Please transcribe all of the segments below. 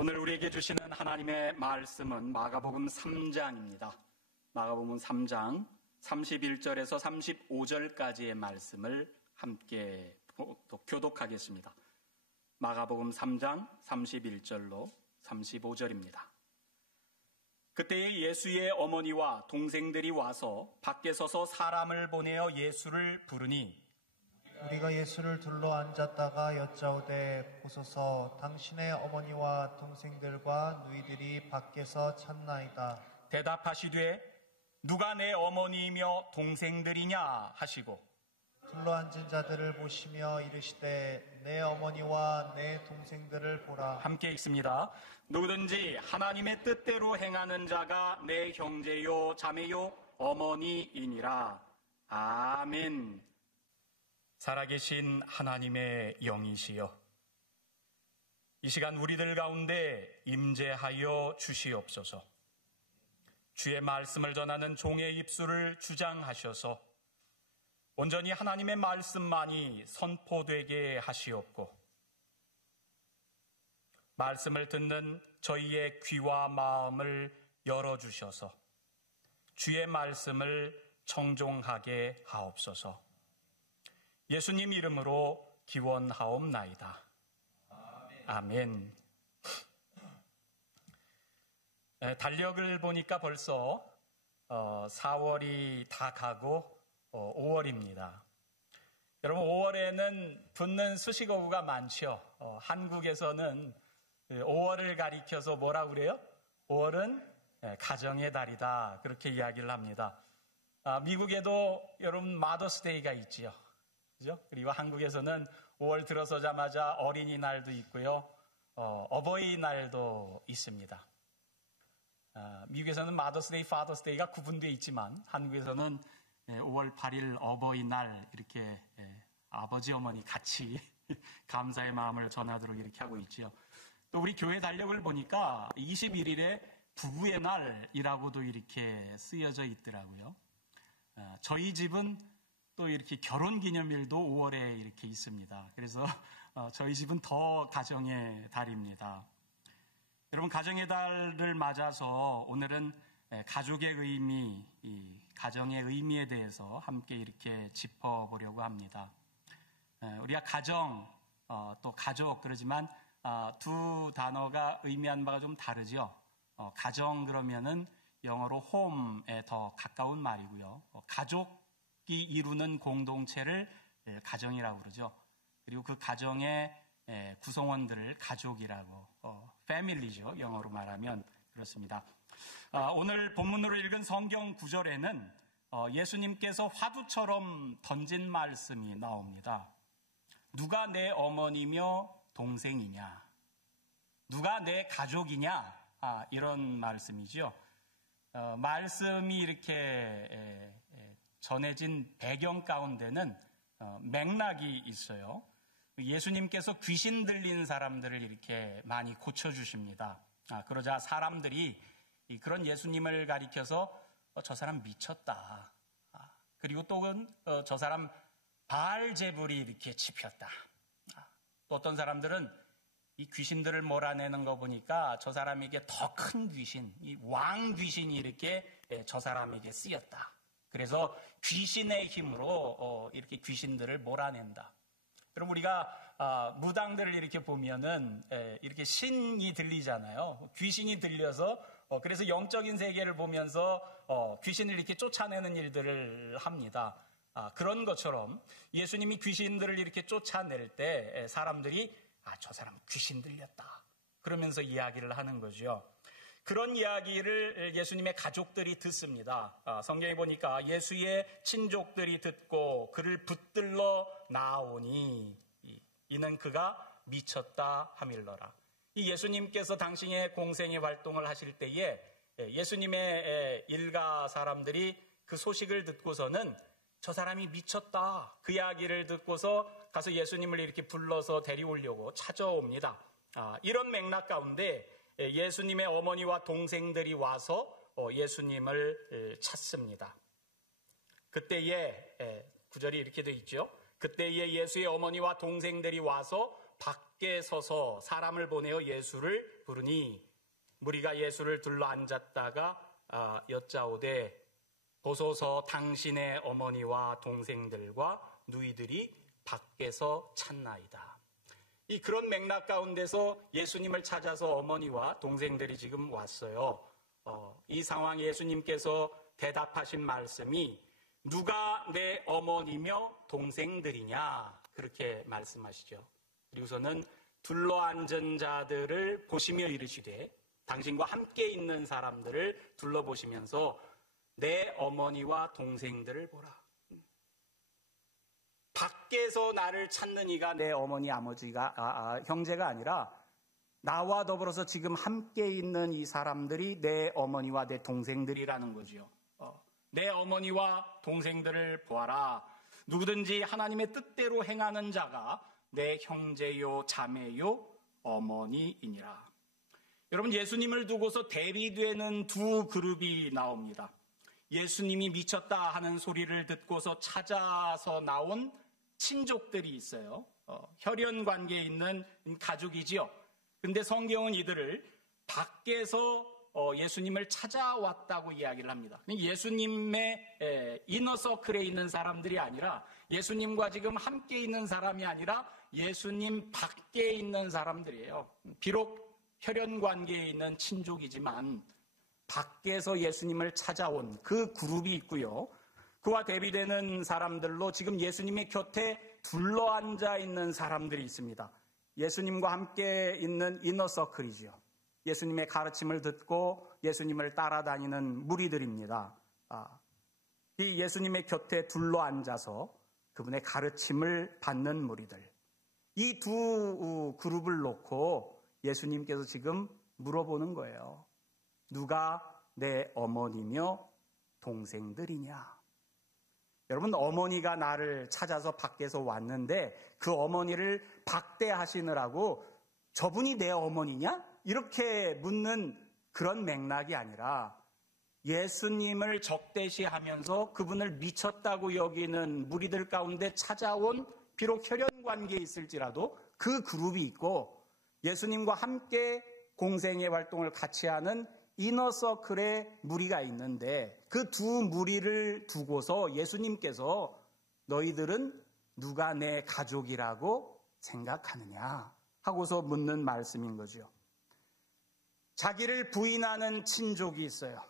오늘 우리에게 주시는 하나님의 말씀은 마가복음 3장입니다. 마가복음 3장 31절에서 35절까지의 말씀을 함께 교독하겠습니다. 마가복음 3장 31절로 35절입니다. 그때에 예수의 어머니와 동생들이 와서 밖에 서서 사람을 보내어 예수를 부르니 우리가 예수를 둘러 앉았다가 여짜오되 보소서 당신의 어머니와 동생들과 누이들이 밖에서 찾나이다. 대답하시되 누가 내 어머니이며 동생들이냐 하시고 둘러 앉은 자들을 보시며 이르시되 내 어머니와 내 동생들을 보라. 함께 읽습니다. 누구든지 하나님의 뜻대로 행하는 자가 내 형제요 자매요 어머니이니라. 아멘. 살아계신 하나님의 영이시여, 이 시간 우리들 가운데 임재하여 주시옵소서. 주의 말씀을 전하는 종의 입술을 주장하셔서 온전히 하나님의 말씀만이 선포되게 하시옵고, 말씀을 듣는 저희의 귀와 마음을 열어주셔서 주의 말씀을 청종하게 하옵소서. 예수님 이름으로 기원하옵나이다. 아멘. 달력을 보니까 벌써 4월이 다 가고 5월입니다. 여러분, 5월에는 붙는 수식어구가 많죠. 한국에서는 5월을 가리켜서 뭐라고 그래요? 5월은 가정의 달이다, 그렇게 이야기를 합니다. 미국에도 여러분 마더스데이가 있지요. 그죠? 그리고 한국에서는 5월 들어서자마자 어린이날도 있고요. 어버이날도 있습니다. 미국에서는 마더스데이, 파더스데이가 구분되어 있지만 한국에서는 5월 8일 어버이날 이렇게 아버지 어머니 같이 감사의 마음을 전하도록 이렇게 하고 있지요. 또 우리 교회 달력을 보니까 21일에 부부의 날이라고도 이렇게 쓰여져 있더라고요. 저희 집은 또 이렇게 결혼기념일도 5월에 이렇게 있습니다. 그래서 저희 집은 더 가정의 달입니다. 여러분, 가정의 달을 맞아서 오늘은 가족의 의미, 이 가정의 의미에 대해서 함께 이렇게 짚어보려고 합니다. 우리가 가정, 또 가족 그러지만 두 단어가 의미하는 바가 좀 다르죠. 가정 그러면은 영어로 home에 더 가까운 말이고요. 가족이 이루는 공동체를 가정이라고 그러죠. 그리고 그 가정의 구성원들을 가족이라고, family죠. 영어로 말하면 그렇습니다. 오늘 본문으로 읽은 성경 구절에는 예수님께서 화두처럼 던진 말씀이 나옵니다. 누가 내 어머니며 동생이냐? 누가 내 가족이냐? 이런 말씀이죠. 말씀이 이렇게 전해진 배경 가운데는 맥락이 있어요. 예수님께서 귀신 들린 사람들을 이렇게 많이 고쳐주십니다. 그러자 사람들이 그런 예수님을 가리켜서 저 사람 미쳤다. 그리고 또 저 사람 바알제불이 이렇게 짚혔다. 또 어떤 사람들은 이 귀신들을 몰아내는 거 보니까 저 사람에게 더 큰 귀신, 이 왕 귀신이 이렇게 저 사람에게 쓰였다. 그래서 귀신의 힘으로 이렇게 귀신들을 몰아낸다. 그럼 우리가 무당들을 이렇게 보면은 이렇게 신이 들리잖아요. 귀신이 들려서 그래서 영적인 세계를 보면서 귀신을 이렇게 쫓아내는 일들을 합니다. 그런 것처럼 예수님이 귀신들을 이렇게 쫓아낼 때 사람들이 저 사람 귀신 들렸다 그러면서 이야기를 하는 거죠. 그런 이야기를 예수님의 가족들이 듣습니다. 성경에 보니까 예수의 친족들이 듣고 그를 붙들러 나오니 이는 그가 미쳤다 하밀러라. 이 예수님께서 당신의 공생의 활동을 하실 때에 예수님의 일가 사람들이 그 소식을 듣고서는 저 사람이 미쳤다, 그 이야기를 듣고서 가서 예수님을 이렇게 불러서 데려오려고 찾아옵니다. 이런 맥락 가운데 예수님의 어머니와 동생들이 와서 예수님을 찾습니다. 그때에 구절이 이렇게 되어 있죠. 그때에 예수의 어머니와 동생들이 와서 밖에 서서 사람을 보내어 예수를 부르니 무리가 예수를 둘러 앉았다가 여짜오되 보소서 당신의 어머니와 동생들과 누이들이 밖에서 찾나이다. 이 그런 맥락 가운데서 예수님을 찾아서 어머니와 동생들이 지금 왔어요. 이 상황에 예수님께서 대답하신 말씀이 누가 내 어머니며 동생들이냐 그렇게 말씀하시죠. 그리고서는 둘러앉은 자들을 보시며 이르시되 당신과 함께 있는 사람들을 둘러보시면서 내 어머니와 동생들을 보라. 밖에서 나를 찾는 이가 내 어머니 아버지가 형제가 아니라 나와 더불어서 지금 함께 있는 이 사람들이 내 어머니와 내 동생들이라는 거죠. 내 어머니와 동생들을 보아라. 누구든지 하나님의 뜻대로 행하는 자가 내 형제요 자매요 어머니이니라. 여러분, 예수님을 두고서 대비되는 두 그룹이 나옵니다. 예수님이 미쳤다 하는 소리를 듣고서 찾아서 나온 친족들이 있어요. 혈연 관계에 있는 가족이지요. 근데 성경은 이들을 밖에서 예수님을 찾아왔다고 이야기를 합니다. 예수님의 이너서클에 있는 사람들이 아니라 예수님과 지금 함께 있는 사람이 아니라 예수님 밖에 있는 사람들이에요. 비록 혈연 관계에 있는 친족이지만 밖에서 예수님을 찾아온 그 그룹이 있고요. 그와 대비되는 사람들로 지금 예수님의 곁에 둘러앉아 있는 사람들이 있습니다. 예수님과 함께 있는 이너서클이죠. 예수님의 가르침을 듣고 예수님을 따라다니는 무리들입니다. 이 예수님의 곁에 둘러앉아서 그분의 가르침을 받는 무리들. 이 두 그룹을 놓고 예수님께서 지금 물어보는 거예요. 누가 내 어머니며 동생들이냐? 여러분, 어머니가 나를 찾아서 밖에서 왔는데 그 어머니를 박대하시느라고 저분이 내 어머니냐? 이렇게 묻는 그런 맥락이 아니라 예수님을 적대시하면서 그분을 미쳤다고 여기는 무리들 가운데 찾아온 비록 혈연 관계에 있을지라도 그 그룹이 있고 예수님과 함께 공생의 활동을 같이 하는 이너서클의 무리가 있는데 그 두 무리를 두고서 예수님께서 너희들은 누가 내 가족이라고 생각하느냐 하고서 묻는 말씀인 거죠. 자기를 부인하는 친족이 있어요.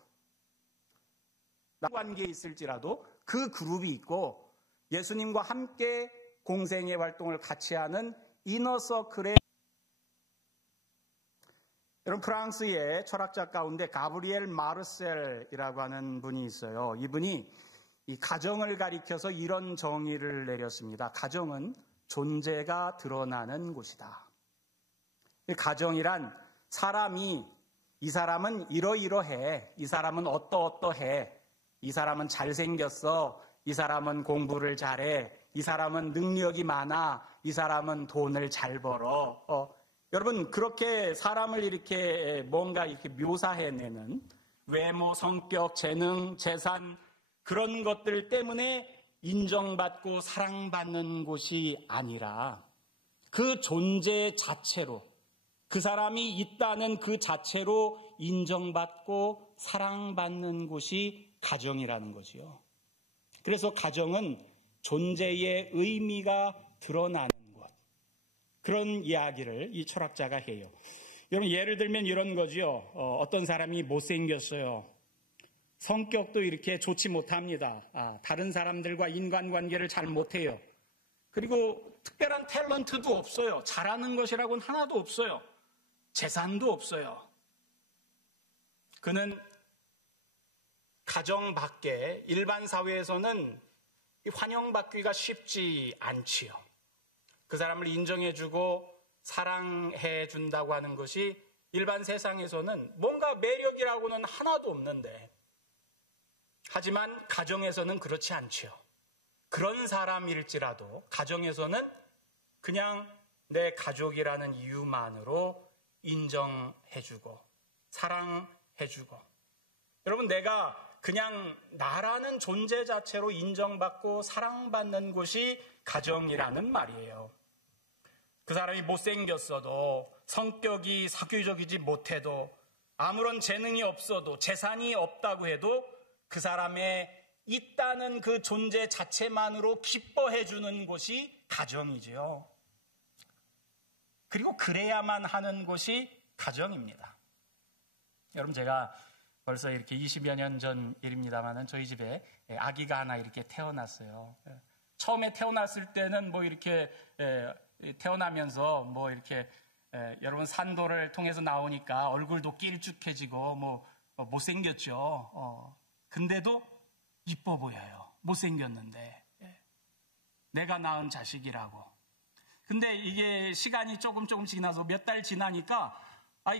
관계에 있을지라도 그 그룹이 있고 예수님과 함께 공생의 활동을 같이 하는 이너서클의 여러분, 프랑스의 철학자 가운데 가브리엘 마르셀이라고 하는 분이 있어요. 이분이 이 가정을 가리켜서 이런 정의를 내렸습니다. 가정은 존재가 드러나는 곳이다. 이 가정이란 사람이 이 사람은 이러이러해, 이 사람은 어떠어떠해, 이 사람은 잘생겼어, 이 사람은 공부를 잘해, 이 사람은 능력이 많아, 이 사람은 돈을 잘 벌어. 여러분, 그렇게 사람을 이렇게 뭔가 이렇게 묘사해내는 외모, 성격, 재능, 재산 그런 것들 때문에 인정받고 사랑받는 곳이 아니라 그 존재 자체로 그 사람이 있다는 그 자체로 인정받고 사랑받는 곳이 가정이라는 거죠. 그래서 가정은 존재의 의미가 드러나는 것. 그런 이야기를 이 철학자가 해요. 여러분, 예를 들면 이런 거죠. 어떤 사람이 못생겼어요. 성격도 이렇게 좋지 못합니다. 다른 사람들과 인간관계를 잘 못해요. 그리고 특별한 탤런트도 없어요. 잘하는 것이라고는 하나도 없어요. 재산도 없어요. 그는 가정 밖에 일반 사회에서는 환영받기가 쉽지 않지요. 그 사람을 인정해주고 사랑해준다고 하는 것이 일반 세상에서는 뭔가 매력이라고는 하나도 없는데, 하지만 가정에서는 그렇지 않지요. 그런 사람일지라도 가정에서는 그냥 내 가족이라는 이유만으로 인정해주고 사랑해주고, 여러분, 내가 그냥 나라는 존재 자체로 인정받고 사랑받는 곳이 가정이라는 말이에요. 그 사람이 못생겼어도, 성격이 사교적이지 못해도, 아무런 재능이 없어도, 재산이 없다고 해도 그 사람의 있다는 그 존재 자체만으로 기뻐해 주는 곳이 가정이지요. 그리고 그래야만 하는 곳이 가정입니다. 여러분, 제가 벌써 이렇게 20여 년 전 일입니다만은 저희 집에 아기가 하나 이렇게 태어났어요. 처음에 태어났을 때는 뭐 이렇게 태어나면서 뭐 이렇게 여러분 산도를 통해서 나오니까 얼굴도 길쭉해지고 뭐 못생겼죠. 근데도 이뻐 보여요. 못생겼는데. 내가 낳은 자식이라고. 근데 이게 시간이 조금씩 지나서 몇 달 지나니까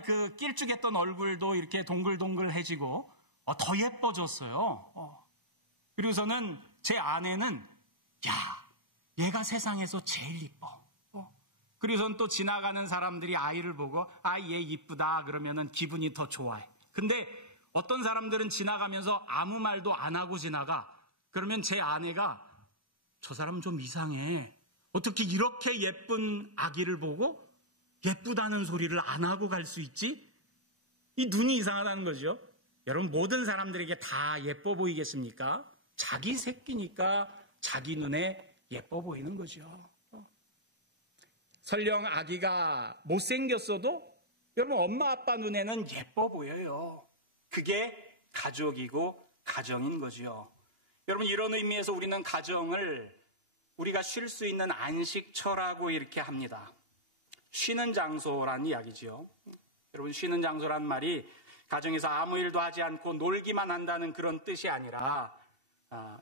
그 길쭉했던 얼굴도 이렇게 동글동글해지고 더 예뻐졌어요. 그리고서는 제 아내는 얘가 세상에서 제일 이뻐. 그리고서는 또 지나가는 사람들이 아이를 보고 얘 이쁘다 그러면은 기분이 더 좋아해. 근데 어떤 사람들은 지나가면서 아무 말도 안 하고 지나가. 그러면 제 아내가 저 사람 좀 이상해. 어떻게 이렇게 예쁜 아기를 보고 예쁘다는 소리를 안 하고 갈 수 있지? 이 눈이 이상하다는 거죠. 여러분, 모든 사람들에게 다 예뻐 보이겠습니까? 자기 새끼니까 자기 눈에 예뻐 보이는 거죠. 설령 아기가 못생겼어도 여러분, 엄마 아빠 눈에는 예뻐 보여요. 그게 가족이고 가정인 거죠. 여러분, 이런 의미에서 우리는 가정을 우리가 쉴 수 있는 안식처라고 이렇게 합니다. 쉬는 장소라는 이야기죠. 여러분, 쉬는 장소란 말이 가정에서 아무 일도 하지 않고 놀기만 한다는 그런 뜻이 아니라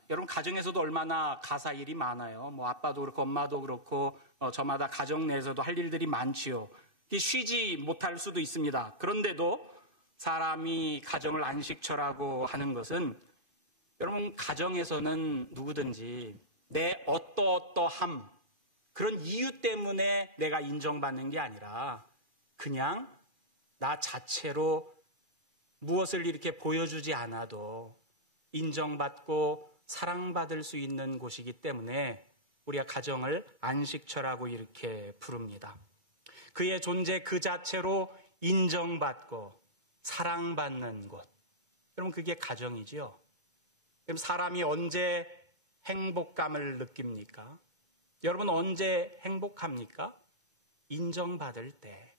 여러분, 가정에서도 얼마나 가사 일이 많아요. 뭐 아빠도 그렇고 엄마도 그렇고 저마다 가정 내에서도 할 일들이 많지요. 쉬지 못할 수도 있습니다. 그런데도 사람이 가정을 안식처라고 하는 것은 여러분, 가정에서는 누구든지 내 어떠어떠함, 그런 이유 때문에 내가 인정받는 게 아니라 그냥 나 자체로 무엇을 이렇게 보여주지 않아도 인정받고 사랑받을 수 있는 곳이기 때문에 우리가 가정을 안식처라고 이렇게 부릅니다. 그의 존재 그 자체로 인정받고 사랑받는 곳. 여러분, 그게 가정이지요. 그럼 사람이 언제 행복감을 느낍니까? 여러분, 언제 행복합니까? 인정받을 때.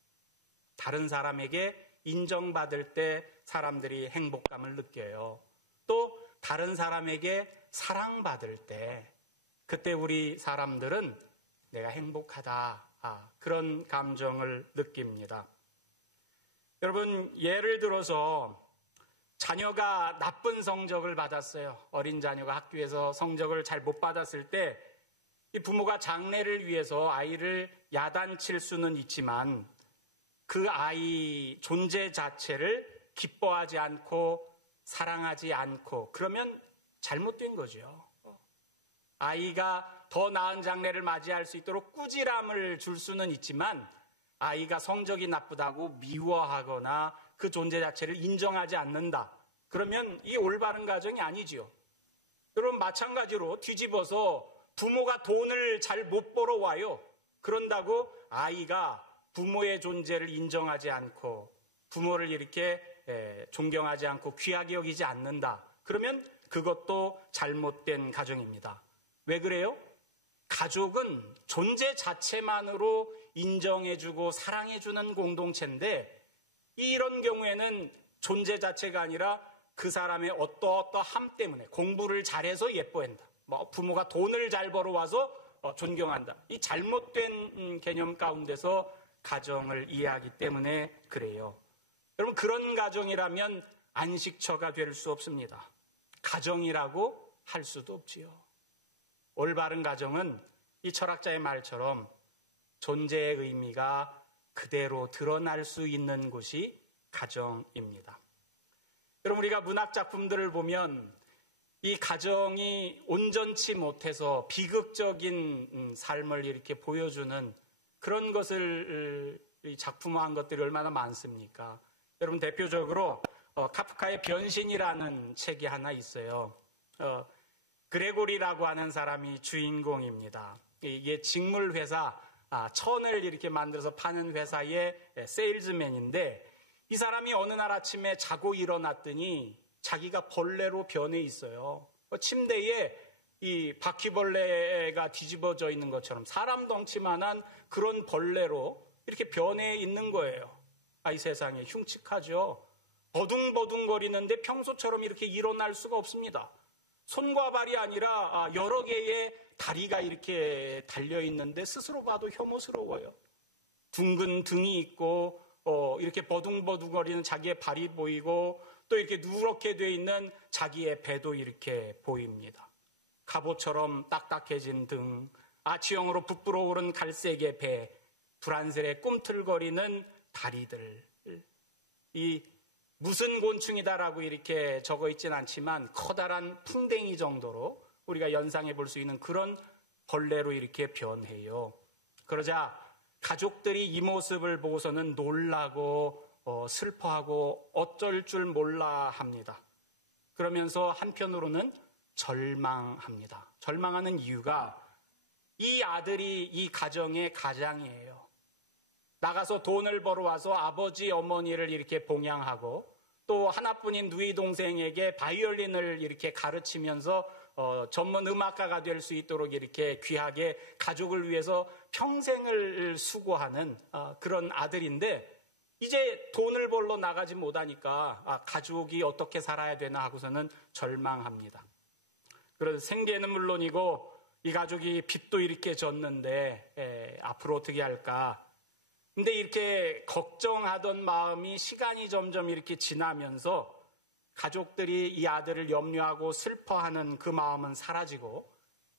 다른 사람에게 인정받을 때 사람들이 행복감을 느껴요. 또 다른 사람에게 사랑받을 때, 그때 우리 사람들은 내가 행복하다, 그런 감정을 느낍니다. 여러분, 예를 들어서 자녀가 나쁜 성적을 받았어요. 어린 자녀가 학교에서 성적을 잘 못 받았을 때 이 부모가 장래를 위해서 아이를 야단칠 수는 있지만 그 아이 존재 자체를 기뻐하지 않고 사랑하지 않고 그러면 잘못된 거죠. 아이가 더 나은 장래를 맞이할 수 있도록 꾸지람을 줄 수는 있지만 아이가 성적이 나쁘다고 미워하거나 그 존재 자체를 인정하지 않는다. 그러면 이 올바른 가정이 아니지요. 여러분, 마찬가지로 뒤집어서 부모가 돈을 잘 못 벌어와요. 그런다고 아이가 부모의 존재를 인정하지 않고 부모를 이렇게 존경하지 않고 귀하게 여기지 않는다. 그러면 그것도 잘못된 가정입니다. 왜 그래요? 가족은 존재 자체만으로 인정해주고 사랑해주는 공동체인데 이런 경우에는 존재 자체가 아니라 그 사람의 어떠함 때문에 공부를 잘해서 예뻐한다. 뭐 부모가 돈을 잘 벌어와서 존경한다. 이 잘못된 개념 가운데서 가정을 이해하기 때문에 그래요. 여러분, 그런 가정이라면 안식처가 될 수 없습니다. 가정이라고 할 수도 없지요. 올바른 가정은 이 철학자의 말처럼 존재의 의미가 그대로 드러날 수 있는 곳이 가정입니다. 여러분, 우리가 문학 작품들을 보면 이 가정이 온전치 못해서 비극적인 삶을 이렇게 보여주는 그런 것을 작품화한 것들이 얼마나 많습니까? 여러분, 대표적으로 카프카의 변신이라는 책이 하나 있어요. 그레고리라고 하는 사람이 주인공입니다. 이게 직물회사 천을 이렇게 만들어서 파는 회사의 세일즈맨인데, 이 사람이 어느 날 아침에 자고 일어났더니 자기가 벌레로 변해 있어요. 침대에 이 바퀴벌레가 뒤집어져 있는 것처럼 사람 덩치만한 그런 벌레로 이렇게 변해 있는 거예요. 이 세상에 흉측하죠. 버둥버둥거리는데 평소처럼 이렇게 일어날 수가 없습니다. 손과 발이 아니라 여러 개의 다리가 이렇게 달려있는데 스스로 봐도 혐오스러워요. 둥근 등이 있고 이렇게 버둥버둥거리는 자기의 발이 보이고, 또 이렇게 누렇게 되어 있는 자기의 배도 이렇게 보입니다. 갑옷처럼 딱딱해진 등, 아치형으로 부풀어 오른 갈색의 배, 불안스레 꿈틀거리는 다리들. 이 무슨 곤충이다라고 이렇게 적어 있진 않지만 커다란 풍뎅이 정도로 우리가 연상해 볼 수 있는 그런 벌레로 이렇게 변해요. 그러자 가족들이 이 모습을 보고서는 놀라고 슬퍼하고 어쩔 줄 몰라 합니다. 그러면서 한편으로는 절망합니다. 절망하는 이유가 이 아들이 이 가정의 가장이에요. 나가서 돈을 벌어와서 아버지 어머니를 이렇게 봉양하고, 또 하나뿐인 누이 동생에게 바이올린을 이렇게 가르치면서 전문 음악가가 될 수 있도록 이렇게 귀하게 가족을 위해서 평생을 수고하는 그런 아들인데, 이제 돈을 벌러 나가지 못하니까 가족이 어떻게 살아야 되나 하고서는 절망합니다. 그래서 생계는 물론이고 이 가족이 빚도 이렇게 졌는데 앞으로 어떻게 할까. 근데 이렇게 걱정하던 마음이 시간이 점점 이렇게 지나면서 가족들이 이 아들을 염려하고 슬퍼하는 그 마음은 사라지고,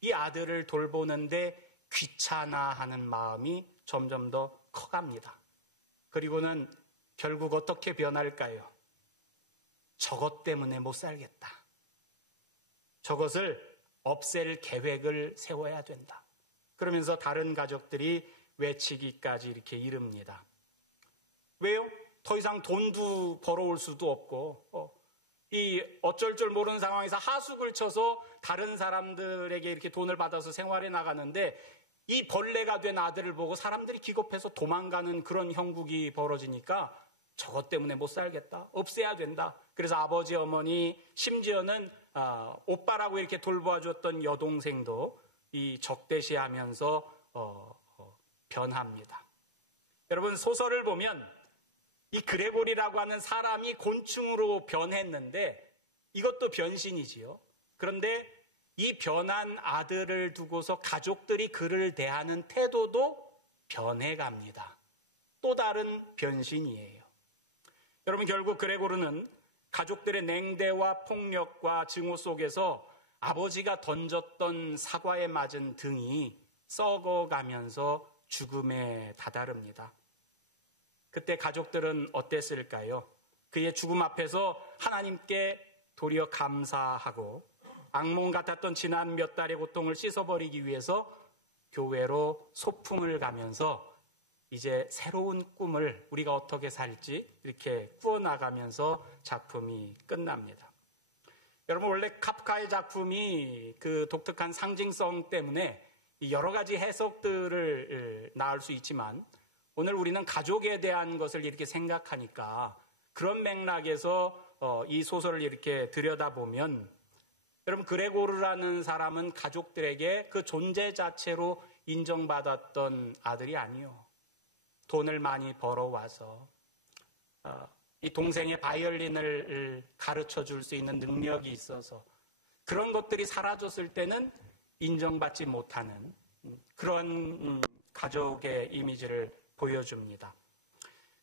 이 아들을 돌보는데 귀찮아하는 마음이 점점 더 커갑니다. 그리고는 결국 어떻게 변할까요? 저것 때문에 못 살겠다. 저것을 없앨 계획을 세워야 된다. 그러면서 다른 가족들이 외치기까지 이렇게 이릅니다. 왜요? 더 이상 돈도 벌어올 수도 없고, 이 어쩔 줄 모르는 상황에서 하숙을 쳐서 다른 사람들에게 이렇게 돈을 받아서 생활해 나가는데, 이 벌레가 된 아들을 보고 사람들이 기겁해서 도망가는 그런 형국이 벌어지니까 저것 때문에 못 살겠다. 없애야 된다. 그래서 아버지, 어머니, 심지어는 오빠라고 이렇게 돌보아줬던 여동생도 이 적대시하면서 변합니다. 여러분, 소설을 보면 이 그레고리라고 하는 사람이 곤충으로 변했는데 이것도 변신이지요. 그런데 이 변한 아들을 두고서 가족들이 그를 대하는 태도도 변해갑니다. 또 다른 변신이에요. 여러분, 결국 그레고르는 가족들의 냉대와 폭력과 증오 속에서 아버지가 던졌던 사과에 맞은 등이 썩어가면서 죽음에 다다릅니다. 그때 가족들은 어땠을까요? 그의 죽음 앞에서 하나님께 도리어 감사하고 악몽 같았던 지난 몇 달의 고통을 씻어버리기 위해서 교회로 소풍을 가면서 이제 새로운 꿈을 우리가 어떻게 살지 이렇게 꾸어나가면서 작품이 끝납니다. 여러분, 원래 카프카의 작품이 그 독특한 상징성 때문에 여러 가지 해석들을 낳을 수 있지만, 오늘 우리는 가족에 대한 것을 이렇게 생각하니까 그런 맥락에서 이 소설을 이렇게 들여다보면, 여러분, 그레고르라는 사람은 가족들에게 그 존재 자체로 인정받았던 아들이 아니요. 돈을 많이 벌어와서 이 동생의 바이올린을 가르쳐 줄 수 있는 능력이 있어서 그런 것들이 사라졌을 때는 인정받지 못하는 그런 가족의 이미지를 보여줍니다.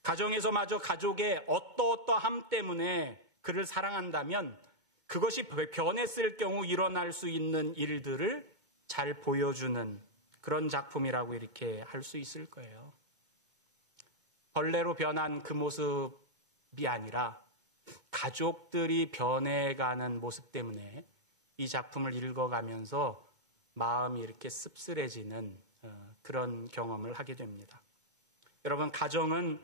가정에서마저 가족의 어떠어떠함 때문에 그를 사랑한다면 그것이 변했을 경우 일어날 수 있는 일들을 잘 보여주는 그런 작품이라고 이렇게 할 수 있을 거예요. 벌레로 변한 그 모습이 아니라 가족들이 변해가는 모습 때문에 이 작품을 읽어가면서 마음이 이렇게 씁쓸해지는 그런 경험을 하게 됩니다. 여러분, 가정은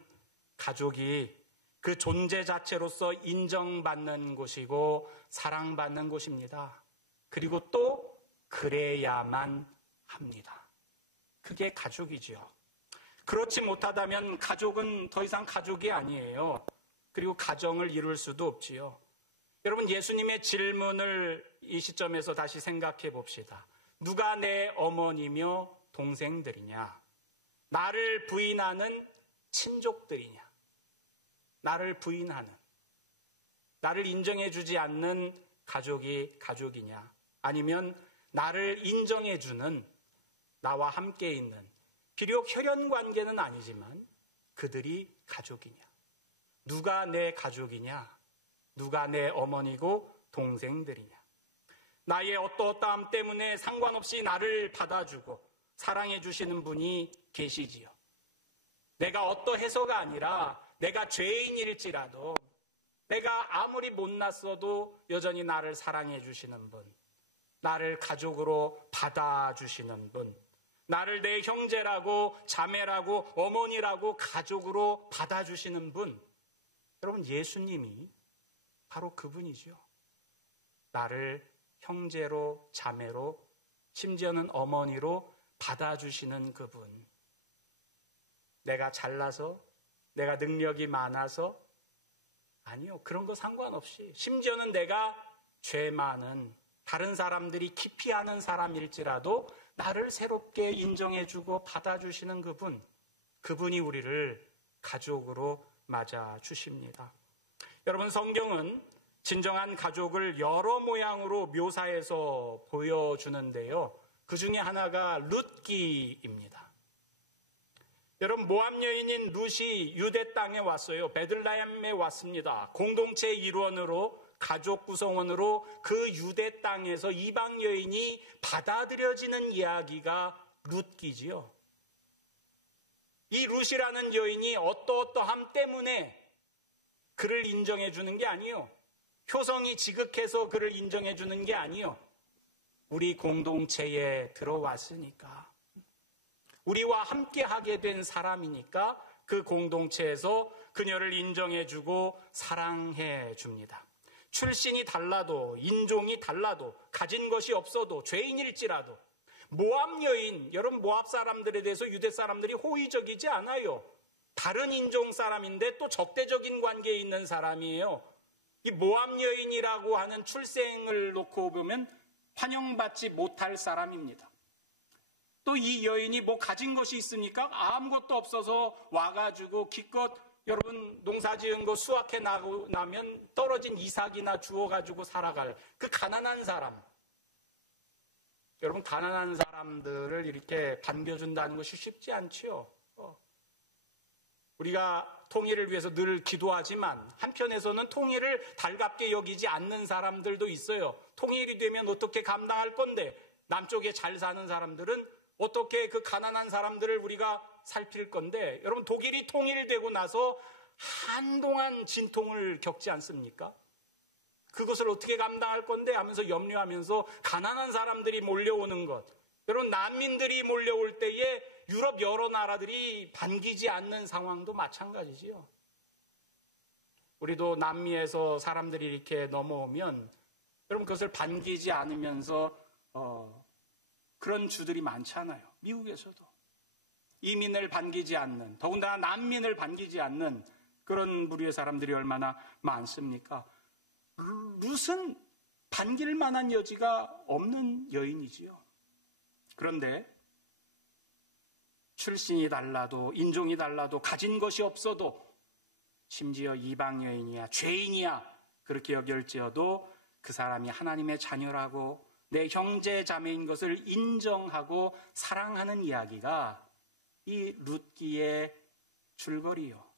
가족이 그 존재 자체로서 인정받는 곳이고 사랑받는 곳입니다. 그리고 또 그래야만 합니다. 그게 가족이죠. 그렇지 못하다면 가족은 더 이상 가족이 아니에요. 그리고 가정을 이룰 수도 없지요. 여러분, 예수님의 질문을 이 시점에서 다시 생각해 봅시다. 누가 내 어머니며 동생들이냐? 나를 부인하는 친족들이냐? 나를 부인하는, 나를 인정해 주지 않는 가족이 가족이냐? 아니면 나를 인정해 주는, 나와 함께 있는, 비록 혈연 관계는 아니지만 그들이 가족이냐? 누가 내 가족이냐? 누가 내 어머니고 동생들이냐? 나의 어떠어떠함 때문에 상관없이 나를 받아주고 사랑해 주시는 분이 계시지요. 내가 어떠해서가 아니라 내가 죄인일지라도, 내가 아무리 못났어도 여전히 나를 사랑해 주시는 분, 나를 가족으로 받아주시는 분, 나를 내 형제라고 자매라고 어머니라고 가족으로 받아주시는 분, 여러분, 예수님이 바로 그분이죠. 나를 형제로 자매로 심지어는 어머니로 받아주시는 그분. 내가 잘나서, 내가 능력이 많아서, 아니요, 그런 거 상관없이, 심지어는 내가 죄 많은, 다른 사람들이 기피하는 사람일지라도 나를 새롭게 인정해주고 받아주시는 그분, 그분이 우리를 가족으로 맞아주십니다. 여러분, 성경은 진정한 가족을 여러 모양으로 묘사해서 보여주는데요. 그 중에 하나가 룻기입니다. 여러분, 모압 여인인 룻이 유대 땅에 왔어요. 베들레헴에 왔습니다. 공동체 일원으로, 가족 구성원으로 그 유대 땅에서 이방 여인이 받아들여지는 이야기가 룻기지요. 이 룻이라는 여인이 어떠어떠함 때문에 그를 인정해 주는 게 아니요, 효성이 지극해서 그를 인정해 주는 게 아니요, 우리 공동체에 들어왔으니까, 우리와 함께 하게 된 사람이니까 그 공동체에서 그녀를 인정해 주고 사랑해 줍니다. 출신이 달라도, 인종이 달라도, 가진 것이 없어도, 죄인일지라도, 모압 여인, 여러분, 모압 사람들에 대해서 유대 사람들이 호의적이지 않아요. 다른 인종 사람인데 또 적대적인 관계에 있는 사람이에요. 이 모압 여인이라고 하는 출생을 놓고 보면 환영받지 못할 사람입니다. 또 이 여인이 뭐 가진 것이 있습니까? 아무것도 없어서 와가지고 기껏 여러분 농사 지은 거 수확해 나면 떨어진 이삭이나 주워가지고 살아갈 그 가난한 사람. 여러분, 가난한 사람들을 이렇게 반겨준다는 것이 쉽지 않지요. 우리가 통일을 위해서 늘 기도하지만 한편에서는 통일을 달갑게 여기지 않는 사람들도 있어요. 통일이 되면 어떻게 감당할 건데, 남쪽에 잘 사는 사람들은 어떻게 그 가난한 사람들을 우리가 살필 건데, 여러분, 독일이 통일되고 나서 한동안 진통을 겪지 않습니까? 그것을 어떻게 감당할 건데 하면서 염려하면서 가난한 사람들이 몰려오는 것, 여러분, 난민들이 몰려올 때에 유럽 여러 나라들이 반기지 않는 상황도 마찬가지지요. 우리도 남미에서 사람들이 이렇게 넘어오면 여러분, 그것을 반기지 않으면서 그런 주들이 많잖아요. 미국에서도 이민을 반기지 않는, 더군다나 난민을 반기지 않는 그런 부류의 사람들이 얼마나 많습니까? 룻은 반길 만한 여지가 없는 여인이지요. 그런데 출신이 달라도, 인종이 달라도, 가진 것이 없어도, 심지어 이방 여인이야, 죄인이야 그렇게 여길지어도 그 사람이 하나님의 자녀라고 내 형제 자매인 것을 인정하고 사랑하는 이야기가 이 룻기의 줄거리요.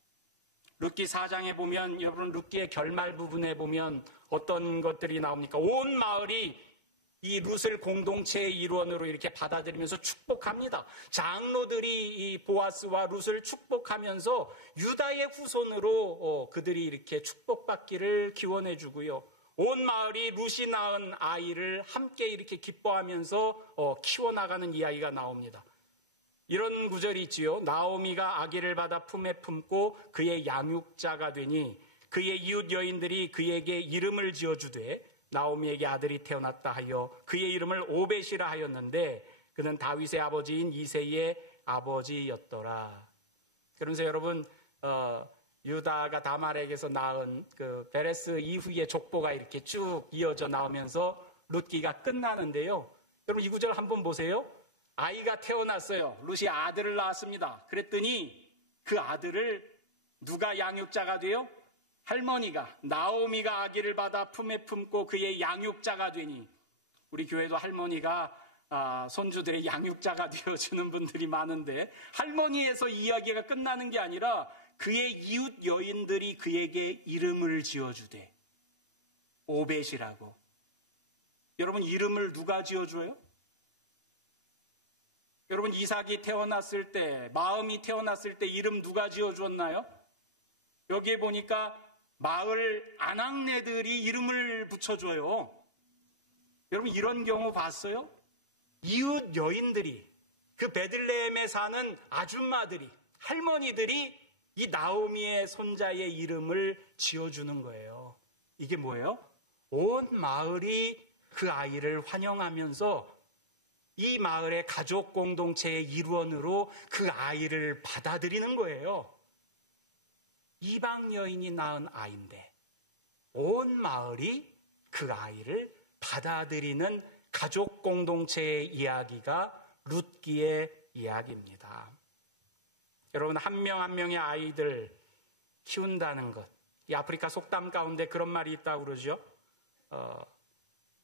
룻기 4장에 보면, 여러분, 룻기의 결말 부분에 보면 어떤 것들이 나옵니까? 온 마을이 이 룻을 공동체의 일원으로 이렇게 받아들이면서 축복합니다. 장로들이 이 보아스와 룻을 축복하면서 유다의 후손으로 그들이 이렇게 축복받기를 기원해 주고요. 온 마을이 룻이 낳은 아이를 함께 이렇게 기뻐하면서 키워나가는 이야기가 나옵니다. 이런 구절이 있지요. 나오미가 아기를 받아 품에 품고 그의 양육자가 되니 그의 이웃 여인들이 그에게 이름을 지어주되 나오미에게 아들이 태어났다 하여 그의 이름을 오벳이라 하였는데 그는 다윗의 아버지인 이새의 아버지였더라. 그러면서 여러분 유다가 다말에게서 낳은 그 베레스 이후의 족보가 이렇게 쭉 이어져 나오면서 룻기가 끝나는데요. 여러분 이 구절 한번 보세요. 아이가 태어났어요. 룻이 아들을 낳았습니다. 그랬더니 그 아들을 누가 양육자가 돼요? 할머니가, 나오미가 아기를 받아 품에 품고 그의 양육자가 되니, 우리 교회도 할머니가 손주들의 양육자가 되어주는 분들이 많은데, 할머니에서 이야기가 끝나는 게 아니라 그의 이웃 여인들이 그에게 이름을 지어주되, 오벳이라고. 여러분 이름을 누가 지어줘요? 여러분 이삭이 태어났을 때, 마음이 태어났을 때 이름 누가 지어줬나요? 여기에 보니까 마을 아낙네들이 이름을 붙여줘요. 여러분 이런 경우 봤어요? 이웃 여인들이, 그 베들레헴에 사는 아줌마들이, 할머니들이 이 나오미의 손자의 이름을 지어주는 거예요. 이게 뭐예요? 온 마을이 그 아이를 환영하면서 이 마을의 가족 공동체의 일원으로 그 아이를 받아들이는 거예요. 이방 여인이 낳은 아이인데 온 마을이 그 아이를 받아들이는 가족 공동체의 이야기가 룻기의 이야기입니다. 여러분 한 명 한 명의 아이들 키운다는 것, 이 아프리카 속담 가운데 그런 말이 있다고 그러죠.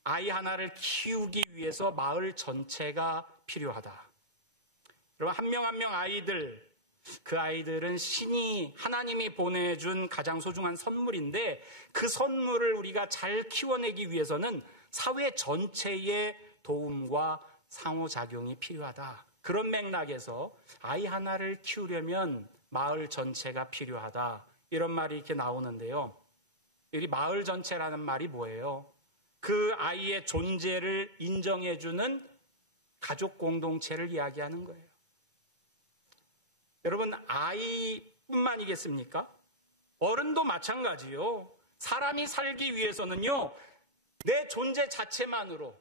아이 하나를 키우기 위해서 마을 전체가 필요하다. 여러분 한 명 한 명 아이들, 그 아이들은 신이, 하나님이 보내준 가장 소중한 선물인데, 그 선물을 우리가 잘 키워내기 위해서는 사회 전체의 도움과 상호작용이 필요하다. 그런 맥락에서 아이 하나를 키우려면 마을 전체가 필요하다. 이런 말이 이렇게 나오는데요. 여기 마을 전체라는 말이 뭐예요? 그 아이의 존재를 인정해주는 가족 공동체를 이야기하는 거예요. 여러분 아이뿐만이겠습니까? 어른도 마찬가지요. 사람이 살기 위해서는요, 내 존재 자체만으로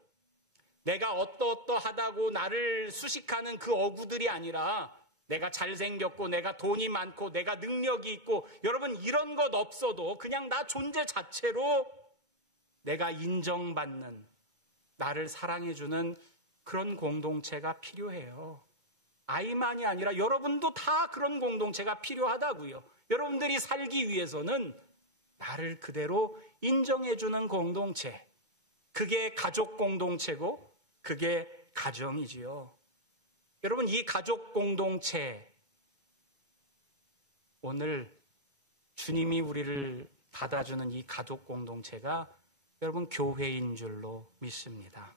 내가 어떠어떠하다고 나를 수식하는 그 어구들이 아니라, 내가 잘생겼고 내가 돈이 많고 내가 능력이 있고, 여러분 이런 것 없어도 그냥 나 존재 자체로 내가 인정받는, 나를 사랑해주는 그런 공동체가 필요해요. 아이만이 아니라 여러분도 다 그런 공동체가 필요하다고요. 여러분들이 살기 위해서는 나를 그대로 인정해주는 공동체, 그게 가족 공동체고 그게 가정이지요. 여러분 이 가족 공동체, 오늘 주님이 우리를 받아주는 이 가족 공동체가 여러분 교회인 줄로 믿습니다.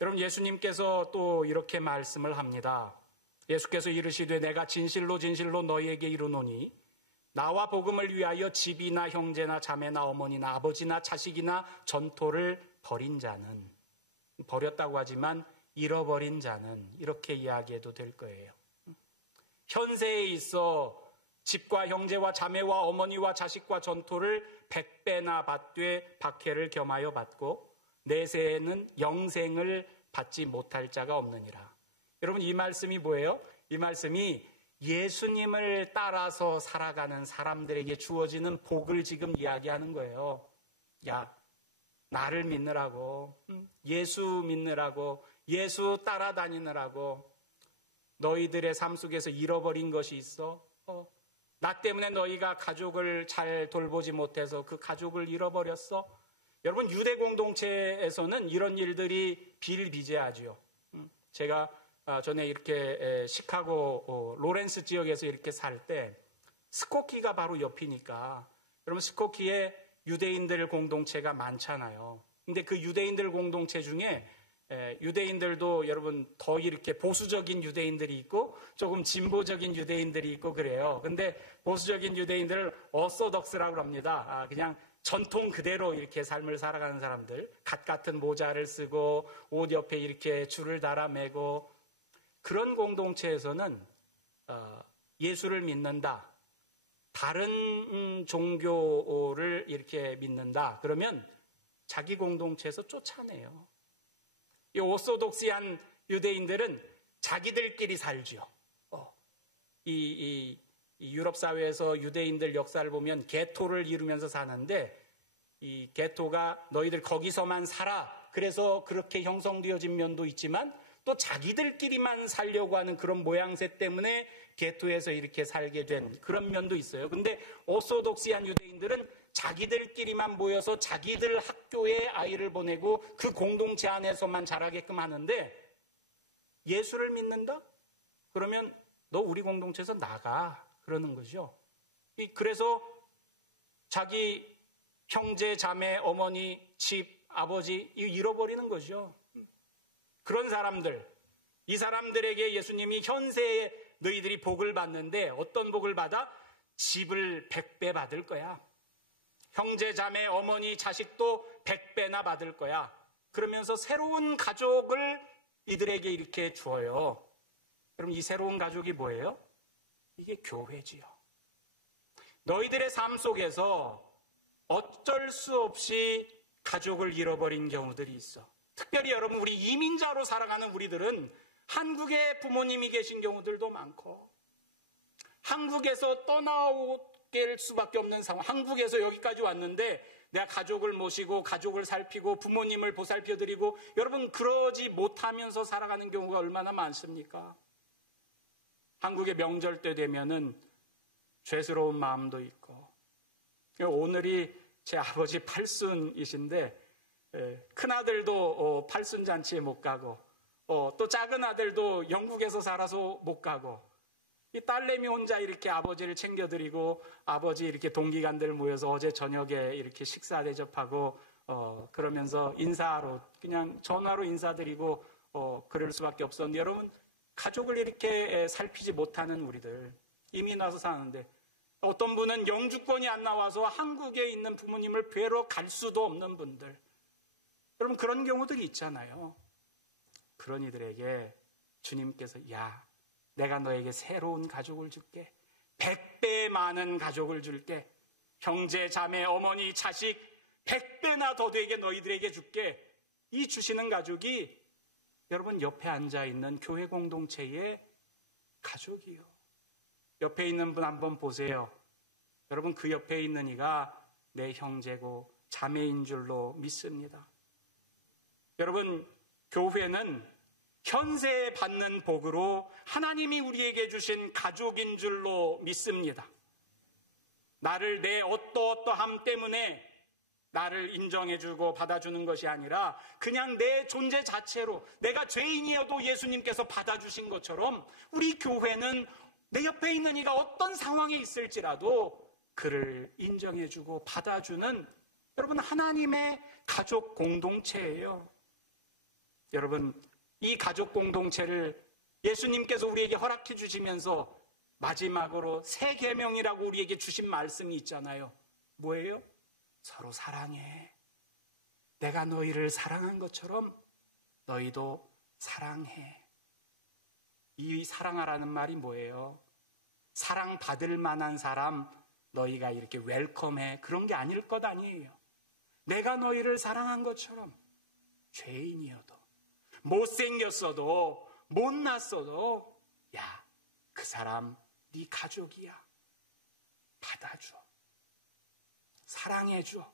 여러분 예수님께서 또 이렇게 말씀을 합니다. 예수께서 이르시되 내가 진실로 진실로 너희에게 이르노니 나와 복음을 위하여 집이나 형제나 자매나 어머니나 아버지나 자식이나 전토를 버린 자는, 버렸다고 하지만 잃어버린 자는, 이렇게 이야기해도 될 거예요. 현세에 있어 집과 형제와 자매와 어머니와 자식과 전토를 100배나 받되 박해를 겸하여 받고 내세에는 영생을 받지 못할 자가 없느니라. 여러분 이 말씀이 뭐예요? 이 말씀이 예수님을 따라서 살아가는 사람들에게 주어지는 복을 지금 이야기하는 거예요. 야, 나를 믿느라고, 예수 믿느라고, 예수 따라다니느라고 너희들의 삶 속에서 잃어버린 것이 있어? 나 때문에 너희가 가족을 잘 돌보지 못해서 그 가족을 잃어버렸어? 여러분 유대 공동체에서는 이런 일들이 비일비재하죠. 제가 전에 이렇게 시카고 로렌스 지역에서 이렇게 살 때 스코키가 바로 옆이니까, 여러분 스코키에 유대인들 공동체가 많잖아요. 근데 그 유대인들 공동체 중에 유대인들도 여러분 더 이렇게 보수적인 유대인들이 있고 조금 진보적인 유대인들이 있고 그래요. 근데 보수적인 유대인들을 어소덕스라고 합니다. 그냥 전통 그대로 이렇게 삶을 살아가는 사람들, 갓 같은 모자를 쓰고 옷 옆에 이렇게 줄을 달아 매고, 그런 공동체에서는 예수를 믿는다, 다른 종교를 이렇게 믿는다 그러면 자기 공동체에서 쫓아내요. 이 오소독시한 유대인들은 자기들끼리 살죠. 이 유럽 사회에서 유대인들 역사를 보면 게토를 이루면서 사는데, 이 게토가 너희들 거기서만 살아, 그래서 그렇게 형성되어진 면도 있지만 또 자기들끼리만 살려고 하는 그런 모양새 때문에 게토에서 이렇게 살게 된 그런 면도 있어요. 근데 오소독시한 유대인들은 자기들끼리만 모여서 자기들 학교에 아이를 보내고 그 공동체 안에서만 자라게끔 하는데, 예수를 믿는다? 그러면 너 우리 공동체에서 나가, 그러는 거죠. 그래서 자기 형제, 자매, 어머니, 집, 아버지 잃어버리는 거죠. 그런 사람들, 이 사람들에게 예수님이 현세에 너희들이 복을 받는데 어떤 복을 받아? 집을 100배 받을 거야. 형제, 자매, 어머니, 자식도 100배나 받을 거야. 그러면서 새로운 가족을 이들에게 이렇게 주어요. 그럼 이 새로운 가족이 뭐예요? 이게 교회지요. 너희들의 삶 속에서 어쩔 수 없이 가족을 잃어버린 경우들이 있어. 특별히 여러분, 우리 이민자로 살아가는 우리들은 한국에 부모님이 계신 경우들도 많고, 한국에서 떠나올 수밖에 없는 상황, 한국에서 여기까지 왔는데 내가 가족을 모시고 가족을 살피고 부모님을 보살펴드리고, 여러분 그러지 못하면서 살아가는 경우가 얼마나 많습니까? 한국의 명절 때 되면은 죄스러운 마음도 있고, 오늘이 제 아버지 팔순이신데 큰아들도 팔순잔치에 못 가고, 또 작은 아들도 영국에서 살아서 못 가고, 이 딸내미 혼자 이렇게 아버지를 챙겨드리고, 아버지 이렇게 동기간들 모여서 어제 저녁에 이렇게 식사 대접하고, 그러면서 인사로 그냥 전화로 인사드리고 그럴 수밖에 없었는데, 여러분 가족을 이렇게 살피지 못하는 우리들, 이민 와서 사는데, 어떤 분은 영주권이 안 나와서 한국에 있는 부모님을 뵈러 갈 수도 없는 분들, 여러분 그런 경우들이 있잖아요. 그런 이들에게 주님께서 야, 내가 너에게 새로운 가족을 줄게. 100배 많은 가족을 줄게. 형제, 자매, 어머니, 자식 100배나 더 되게 너희들에게 줄게. 이 주시는 가족이 여러분 옆에 앉아있는 교회 공동체의 가족이요. 옆에 있는 분 한번 보세요. 여러분 그 옆에 있는 이가 내 형제고 자매인 줄로 믿습니다. 여러분 교회는 현세에 받는 복으로 하나님이 우리에게 주신 가족인 줄로 믿습니다. 나를 내 어떠어떠함 때문에 나를 인정해주고 받아주는 것이 아니라 그냥 내 존재 자체로 내가 죄인이어도 예수님께서 받아주신 것처럼, 우리 교회는 내 옆에 있는 이가 어떤 상황에 있을지라도 그를 인정해주고 받아주는 여러분 하나님의 가족 공동체예요. 여러분 이 가족 공동체를 예수님께서 우리에게 허락해 주시면서 마지막으로 새 계명이라고 우리에게 주신 말씀이 있잖아요. 뭐예요? 서로 사랑해. 내가 너희를 사랑한 것처럼 너희도 사랑해. 이 사랑하라는 말이 뭐예요? 사랑받을 만한 사람 너희가 이렇게 웰컴해, 그런 게 아닐 것 아니에요. 내가 너희를 사랑한 것처럼 죄인이어도 못생겼어도 못났어도 야, 그 사람 네 가족이야. 받아줘. 사랑해줘.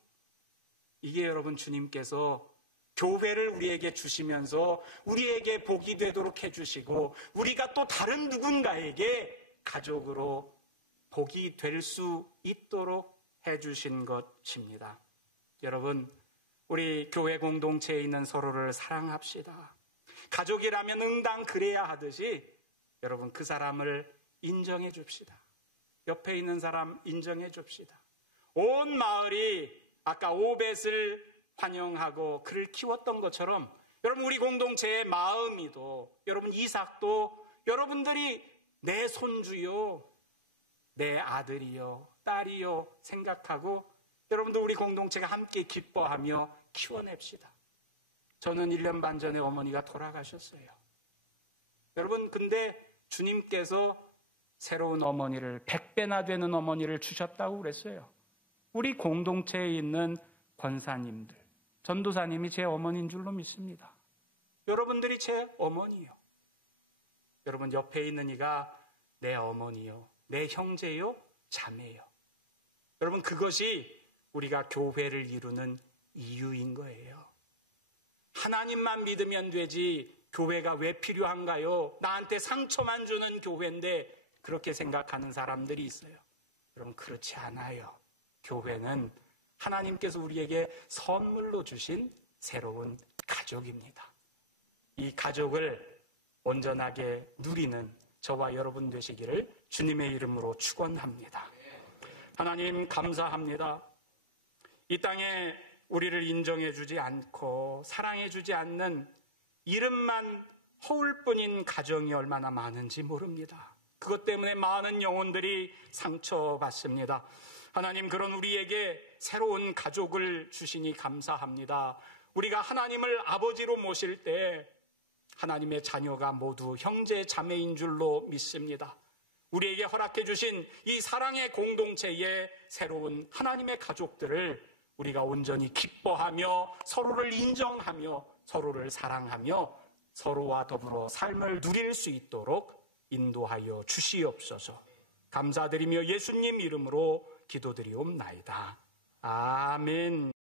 이게 여러분 주님께서 교회를 우리에게 주시면서 우리에게 복이 되도록 해주시고, 우리가 또 다른 누군가에게 가족으로 복이 될 수 있도록 해주신 것입니다. 여러분, 우리 교회 공동체에 있는 서로를 사랑합시다. 가족이라면 응당 그래야 하듯이 여러분 그 사람을 인정해 줍시다. 옆에 있는 사람 인정해 줍시다. 온 마을이 아까 오벳을 환영하고 그를 키웠던 것처럼 여러분 우리 공동체의 마음이도, 여러분 이삭도 여러분들이 내 손주요, 내 아들이요, 딸이요 생각하고 여러분들 우리 공동체가 함께 기뻐하며 키워냅시다. 저는 1년 반 전에 어머니가 돌아가셨어요. 여러분 근데 주님께서 새로운 어머니를 100배나 되는 어머니를 주셨다고 그랬어요. 우리 공동체에 있는 권사님들, 전도사님이 제 어머니인 줄로 믿습니다. 여러분들이 제 어머니요. 여러분 옆에 있는 이가 내 어머니요, 내 형제요, 자매요. 여러분 그것이 우리가 교회를 이루는 이유인 거예요. 하나님만 믿으면 되지 교회가 왜 필요한가요? 나한테 상처만 주는 교회인데 그렇게 생각하는 사람들이 있어요. 여러분 그렇지 않아요. 교회는 하나님께서 우리에게 선물로 주신 새로운 가족입니다. 이 가족을 온전하게 누리는 저와 여러분 되시기를 주님의 이름으로 축원합니다. 하나님 감사합니다. 이 땅에 우리를 인정해 주지 않고 사랑해 주지 않는 이름만 허울 뿐인 가정이 얼마나 많은지 모릅니다. 그것 때문에 많은 영혼들이 상처받습니다. 하나님 그런 우리에게 새로운 가족을 주시니 감사합니다. 우리가 하나님을 아버지로 모실 때 하나님의 자녀가 모두 형제 자매인 줄로 믿습니다. 우리에게 허락해 주신 이 사랑의 공동체의 새로운 하나님의 가족들을 우리가 온전히 기뻐하며 서로를 인정하며 서로를 사랑하며 서로와 더불어 삶을 누릴 수 있도록 인도하여 주시옵소서. 감사드리며 예수님 이름으로 기도드리옵나이다. 아멘.